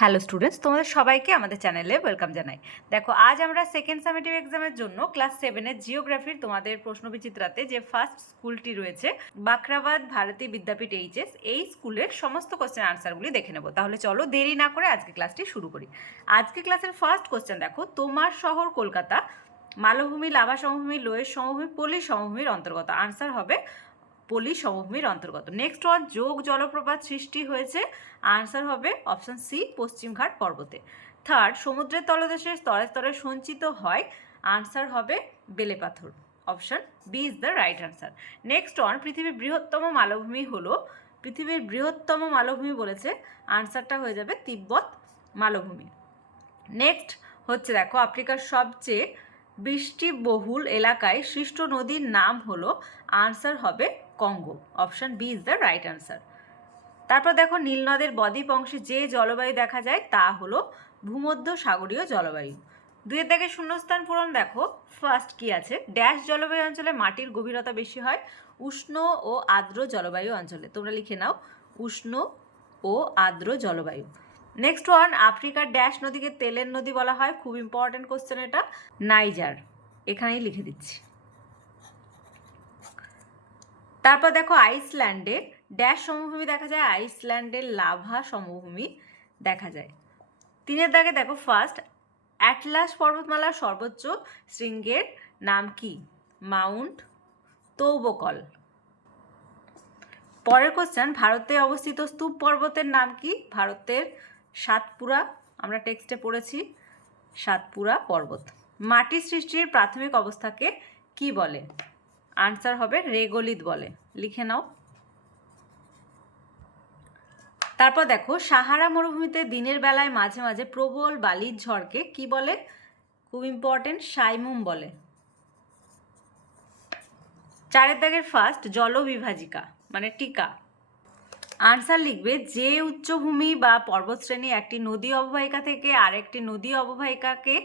Hello students তোমাদের সবাইকে আমাদের চ্যানেলে ওয়েলকাম জানাই। দেখো, আজ আমরা সেকেন্ড সামেটিভ এক্সামের জন্য ক্লাস সেভেনের জিওগ্রাফির তোমাদের প্রশ্নবিচিত্রাতে যে ফার্স্ট স্কুলটি রয়েছে বাখরাবাদ ভারতী বিদ্যাপীঠ এইচএস এই স্কুলের সমস্ত কোশ্চেন আনসারগুলি দেখে নেব। তাহলে চলো দেরি না করে আজকে ক্লাসটি শুরু করি। আজকে ক্লাসের ফার্স্ট কোশ্চেন দেখো, তোমার শহর কলকাতা, মালভূমি, লাভা সমভূমি, লোয়ের সমভূমি পলি সমভূমির অন্তর্গত। আনসার হবে পলি সমভূমির অন্তর্গত। নেক্সট ওয়ান যোগ জলপ্রপাত সৃষ্টি হয়েছে। আনসার হবে অপশান সি পশ্চিমঘাট পর্বতে। থার্ড সমুদ্রের তলদেশে স্তরে স্তরে সঞ্চিত হয়। আনসার হবে বেলে পাথর। Option B is the right answer next one পৃথিবীর বৃহত্তম মালভূমি হলো। পৃথিবীর বৃহত্তম মালভূমি বলেছে। আনসারটা হয়ে যাবে তিব্বত মালভূমি। নেক্সট হচ্ছে দেখো, আফ্রিকার সবচেয়ে বৃষ্টিবহুল এলাকায় সৃষ্ট নদীর নাম হলো। আনসার হবে Congo option B is the right answer তারপর দেখো নীলনদের বদ্বীপ অংশে যে জলবায়ু দেখা যায়, তা হলো ভূমধ্য সাগরীয় জলবায়ু। দুয়ের দাগে শূন্যস্থান পূরণ দেখো। ফার্স্ট কি আছে? ড্যাশ জলবায়ু অঞ্চলে মাটির গভীরতা বেশি হয় উষ্ণ ও আর্দ্র জলবায়ু অঞ্চলে। তোমরা লিখে নাও, উষ্ণ ও আর্দ্র জলবায়ু। নেক্সট ওয়ান আফ্রিকার ড্যাশ নদীকে তেলের নদী বলা হয়। খুব ইম্পর্টেন্ট কোশ্চেন এটা। নাইজার এখানেই লিখে দিচ্ছি। তারপর দেখো আইসল্যান্ডে ড্যাশ সমভূমি দেখা যায়, আইসল্যান্ডের লাভা সমভূমি দেখা যায়। তিনের দাগে দেখো ফার্স্ট অ্যাটলাস পর্বতমালার সর্বোচ্চ শৃঙ্গের নাম কি? Mount Toubkal. পরের কোশ্চেন ভারতে অবস্থিত স্তূপ পর্বতের নাম কি? ভারতের সাতপুরা, আমরা টেক্সটে পড়েছি, সাতপুরা পর্বত। মাটি সৃষ্টির প্রাথমিক অবস্থাকে কি বলে? আনসার হবে রেগোলিদ বলে। লিখে নাও। তারপর দেখো, সাহারা মরুভূমিতে দিনের বেলায় মাঝে মাঝে প্রবল বালির ঝড়কে কি বলে? খুব ইম্পর্টেন্ট সাইমুম বলে। চারের দাগের ফার্স্ট জলবিভাজিকা মানে টিকা। আনসার লিখবে, যে উচ্চভূমি বা পর্বতশ্রেণী একটি নদী অববাহিকা থেকে আরেকটি নদী অববাহিকাকে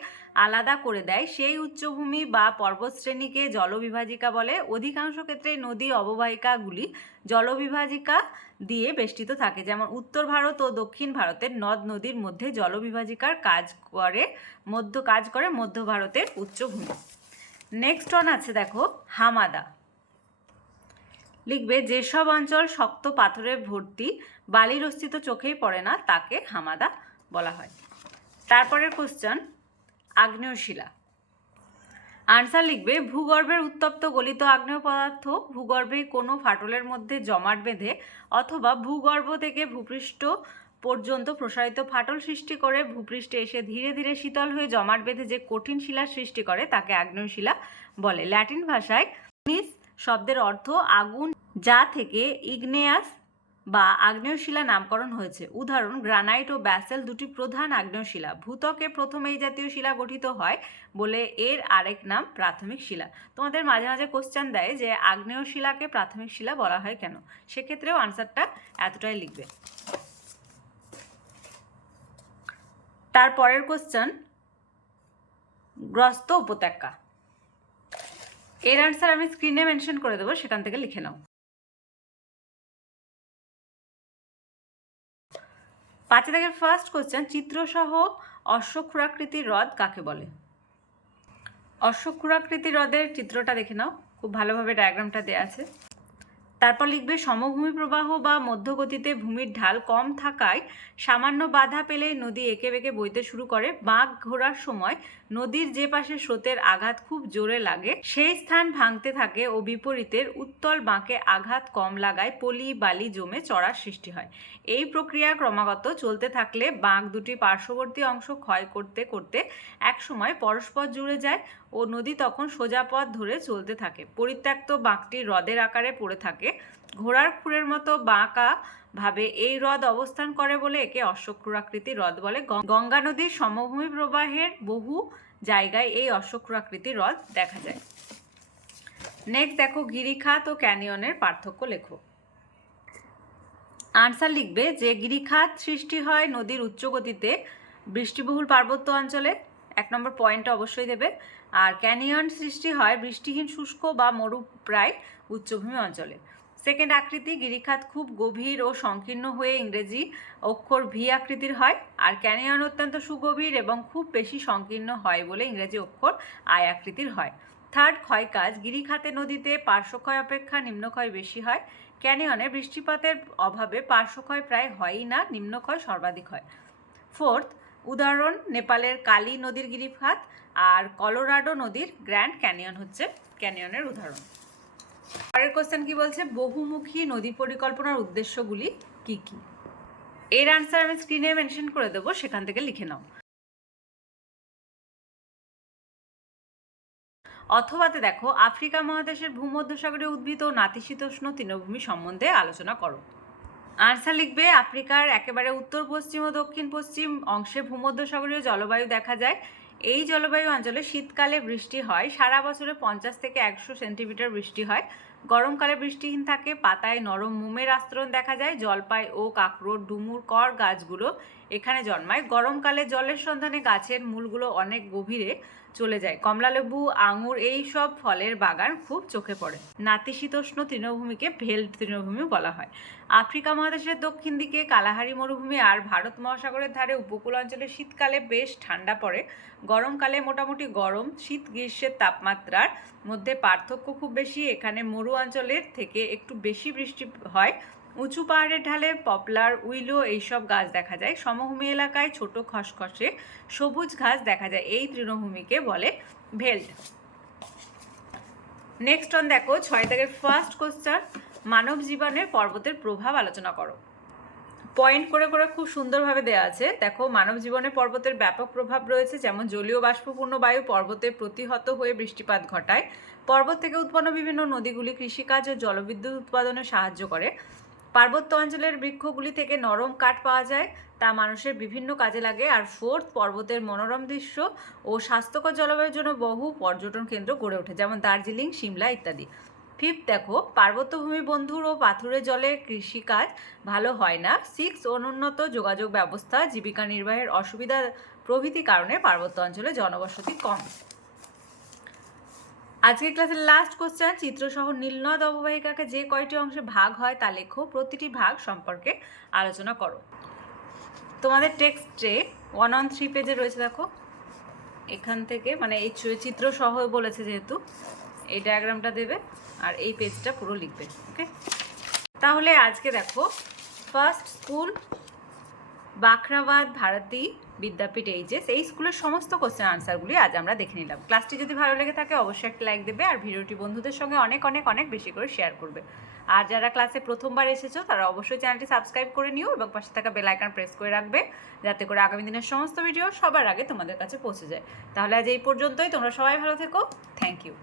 আলাদা করে দেয়, সেই উচ্চভূমি বা পর্বতশ্রেণীকে জলবিভাজিকা বলে। অধিকাংশ ক্ষেত্রে নদী অববাহিকাগুলি জলবিভাজিকা দিয়ে বেষ্টিত থাকে। যেমন উত্তর ভারত ও দক্ষিণ ভারতের নদ নদীর মধ্যে জলবিভাজিকার কাজ করে, মধ্য, কাজ করে মধ্য ভারতের উচ্চভূমি। নেক্সট ওয়ান আছে দেখো, হামাদা। লিখবে যেসব অঞ্চল শক্ত পাথরে ভর্তি, বালির অস্তিত্ব চোখেই পড়ে না তাকে হামাদা বলা হয়। তারপরের কোশ্চেন আগ্নেয়শিলা। আনসার লিখবে, ভূগর্ভের উত্তপ্ত গলিত আগ্নেয় পদার্থ ভূগর্ভে কোনো ফাটলের মধ্যে জমাট বেঁধে অথবা ভূগর্ভ থেকে ভূপৃষ্ঠ পর্যন্ত প্রসারিত ফাটল সৃষ্টি করে, ভূপৃষ্ঠে এসে ধীরে ধীরে শীতল হয়ে জমাট বেঁধে যে কঠিন শিলার সৃষ্টি করে তাকে আগ্নেয় শিলা বলে। ল্যাটিন ভাষায় শব্দের অর্থ আগুন যা থেকে ইগনেয়াস বা আগ্নেয়শিলা নামকরণ হয়েছে। উদাহরণ, গ্রানাইট ও ব্যাসেল দুটি প্রধান আগ্নেয়শিলা। ভূতকে প্রথম এই জাতীয় শিলা গঠিত হয় বলে এর আরেক নাম প্রাথমিক শিলা। তোমাদের মাঝে মাঝে কোশ্চেন দেয় যে আগ্নেয় শিলাকে প্রাথমিক শিলা বলা হয় কেন? সেক্ষেত্রেও আনসারটা এতটাই লিখবে। তারপরের কোশ্চেন গ্রস্ত উপত্যকা। এর আনসার আমি স্ক্রিনে মেনশন করে দেবো, সেখান থেকে লিখে নাও। পাঁচে থেকে ফার্স্ট কোশ্চেন চিত্রসহ অশ্বক্ষুরাকৃতি হ্রদ কাকে বলে? অশ্বক্ষুরাকৃতি হ্রদের চিত্রটা দেখে নাও। খুব ভালোভাবে ডায়াগ্রামটা দেওয়া আছে। তারপর লিখবে, সমভূমি প্রবাহ বা মধ্যগতিতে ভূমির ঢাল কম থাকায় সামান্য বাধা পেলে নদী এঁকে বেঁকে বইতে শুরু করে। বাঁক ঘোরার সময় নদীর যে পাশে স্রোতের আঘাত খুব জোরে লাগে, সেই স্থান ভাঙতে থাকে ও বিপরীতের উত্তল বাঁকে আঘাত কম লাগায় পলি বালি জমে চড়ার সৃষ্টি হয়। এই প্রক্রিয়া ক্রমাগত চলতে থাকলে বাঁক দুটি পার্শ্ববর্তী অংশ ক্ষয় করতে করতে একসময় পরস্পর জুড়ে যায় ও নদী তখন সোজা পথ ধরে চলতে থাকে। পরিত্যক্ত বাঁকটি হ্রদের আকারে পড়ে থাকে। ঘোড়ার খুরের মতো বাঁকা ভাবে এই হ্রদ অবস্থান করে বলে একে অশ্বক্ষুরাকৃতি হ্রদ বলে। গঙ্গা নদীর সমভূমি প্রবাহের বহু জায়গায় এই অশ্বক্ষুরাকৃতি হ্রদ দেখা যায়। নেক্সট দেখো গিরিখাত ও ক্যানিয়নের পার্থক্য লেখো। আনসার লিখবে যে গিরিখাত সৃষ্টি হয় নদীর উচ্চ গতিতে বৃষ্টিবহুল পার্বত্য অঞ্চলে। এক নম্বর পয়েন্টটা অবশ্যই দেবে। আর ক্যানিয়ন সৃষ্টি হয় বৃষ্টিহীন শুষ্ক বা মরুপ্রায় উচ্চভূমি অঞ্চলে। সেকেন্ড আকৃতি গিরিখাত খুব গভীর ও সংকীর্ণ হয়ে ইংরেজি অক্ষর ভি আকৃতির হয়, আর ক্যানিয়ন অত্যন্ত সুগভীর এবং খুব বেশি সংকীর্ণ হয় বলে ইংরেজি অক্ষর আয় আকৃতির হয়। থার্ড ক্ষয়কাজ, গিরিখাতে নদীতে পার্শ্বক্ষয় অপেক্ষা নিম্নক্ষয় বেশি হয়, ক্যানিয়নে বৃষ্টিপাতের অভাবে পার্শ্বক্ষয় প্রায় হয়ই না, নিম্নক্ষয় সর্বাধিক হয়। ফোর্থ উদাহরণ, নেপালের কালী নদীর গিরিখাত আর কলোরাডো নদীর গ্র্যান্ড ক্যানিয়ন হচ্ছে ক্যানিয়নের উদাহরণ। পরের কোশ্চেন কি বলছে? বহুমুখী নদী পরিকল্পনার উদ্দেশ্যগুলি কি কি? এর আনসার আমি স্ক্রিনে মেনশন করে দেবো, সেখান থেকে লিখে নাও। অথবাতে দেখো, আফ্রিকা মহাদেশের ভূমধ্যসাগরীয় উদ্ভিদ ও নাতিশীতোষ্ণ তৃণভূমি সম্বন্ধে আলোচনা করো। আনসার লিখবে, আফ্রিকার একেবারে উত্তর পশ্চিম ও দক্ষিণ পশ্চিম অংশে ভূমধ্যসাগরীয় জলবায়ু দেখা যায়। এই জলবায়ু অঞ্চলে শীতকালে বৃষ্টি হয়, সারা বছরে পঞ্চাশ থেকে একশো সেন্টিমিটার বৃষ্টি হয়। গরমকালে বৃষ্টিহীন থাকে, পাতায় নরম মোমের আস্তরণ দেখা যায়, জলপাই ও কাঁকড়োর ডুমুর, কর গাছগুলো এখানে জন্মায়। গরমকালে জলের সন্ধানে গাছের মূলগুলো অনেক গভীরে চলে যায়। কমলালেবু আঙুর এই সব ফলের বাগান খুব চোখে পড়ে। নাতিশীতোষ্ণ তৃণভূমিকে ভেল তৃণভূমি বলা হয়। আফ্রিকা মহাদেশের দক্ষিণ দিকে কালাহারি মরুভূমি আর ভারত মহাসাগরের ধারে উপকূল অঞ্চলে শীতকালে বেশ ঠান্ডা পড়ে। গরমকালে মোটামুটি গরম, শীত গ্রীষ্মের তাপমাত্রার মধ্যে পার্থক্য খুব বেশি। এখানে মরু অঞ্চলের থেকে একটু বেশি বৃষ্টি হয়। উঁচু পাহাড়ের ঢালে, পপলার উইলো এইসব গাছ দেখা যায়। সমভূমি এলাকায় ছোট খসখসে সবুজ ঘাস দেখা যায়, এই তৃণভূমিকে বলে ভেল্ট নেক্সট অন দেখো ছয় দাগের ফার্স্ট কোশ্চার মানব জীবনের পর্বতের প্রভাব আলোচনা করো। পয়েন্ট করে করে খুব সুন্দরভাবে দেওয়া আছে। দেখো, মানব জীবনে পর্বতের ব্যাপক প্রভাব রয়েছে, যেমন জলীয় বাষ্পপূর্ণ বায়ু পর্বতে প্রতিহত হয়ে বৃষ্টিপাত ঘটায়। পর্বত থেকে উৎপন্ন বিভিন্ন নদীগুলি কৃষিকাজ ও জলবিদ্যুৎ উৎপাদনে সাহায্য করে। পার্বত্য অঞ্চলের বৃক্ষগুলি থেকে নরম কাঠ পাওয়া যায়। তা মানুষের বিভিন্ন কাজে লাগে। আর ফোর্থ, পর্বতের মনোরম দৃশ্য ও স্বাস্থ্যকর জলবায়ুর জন্য বহু পর্যটন কেন্দ্র গড়ে ওঠে, যেমন দার্জিলিং, সিমলা ইত্যাদি। ফিফথ, দেখো পার্বত্যভূমি বন্ধুর ও পাথুরে জলে কৃষিকাজ ভালো হয় না। সিক্স, অনুন্নত যোগাযোগ ব্যবস্থা, জীবিকা নির্বাহের অসুবিধা প্রভৃতি কারণে পার্বত্য অঞ্চলে জনবসতি কম। আজকের ক্লাসের লাস্ট কোশ্চেন চিত্রসহ নীলনদ অববাহিকাকে যে কয়টি অংশে ভাগ হয় তা লেখো। প্রতিটি ভাগ সম্পর্কে আলোচনা করো। তোমাদের টেক্সটে ওয়ান অন থ্রি পেজে রয়েছে, দেখো। এখান থেকে মানে এই চ- চিত্র সহ বলেছে যেহেতু, এই ডায়াগ্রামটা দেবে আর এই পেজটা পুরো লিখবে ওকে তাহলে আজকে দেখো first school Bakhrabad Bharati Vidyapith HS এই স্কুলের সমস্ত কোশ্চেন আনসারগুলি আজ আমরা দেখে নিলাম। ক্লাসটি যদি ভালো লেগে থাকে, অবশ্যই একটা লাইক দেবে আর ভিডিওটি বন্ধুদের সঙ্গে অনেক অনেক অনেক বেশি করে শেয়ার করবে। আর যারা ক্লাসে প্রথমবার এসেছ, তারা অবশ্যই চ্যানেলটি সাবস্ক্রাইব করে নিও এবং পাশে থাকা বেল প্রেস করে রাখবে, যাতে করে আগামী দিনের সমস্ত ভিডিও সবার আগে তোমাদের কাছে পৌঁছে যায়। তাহলে আজ এই পর্যন্তই, তোমরা সবাই ভালো থেকো। Thank you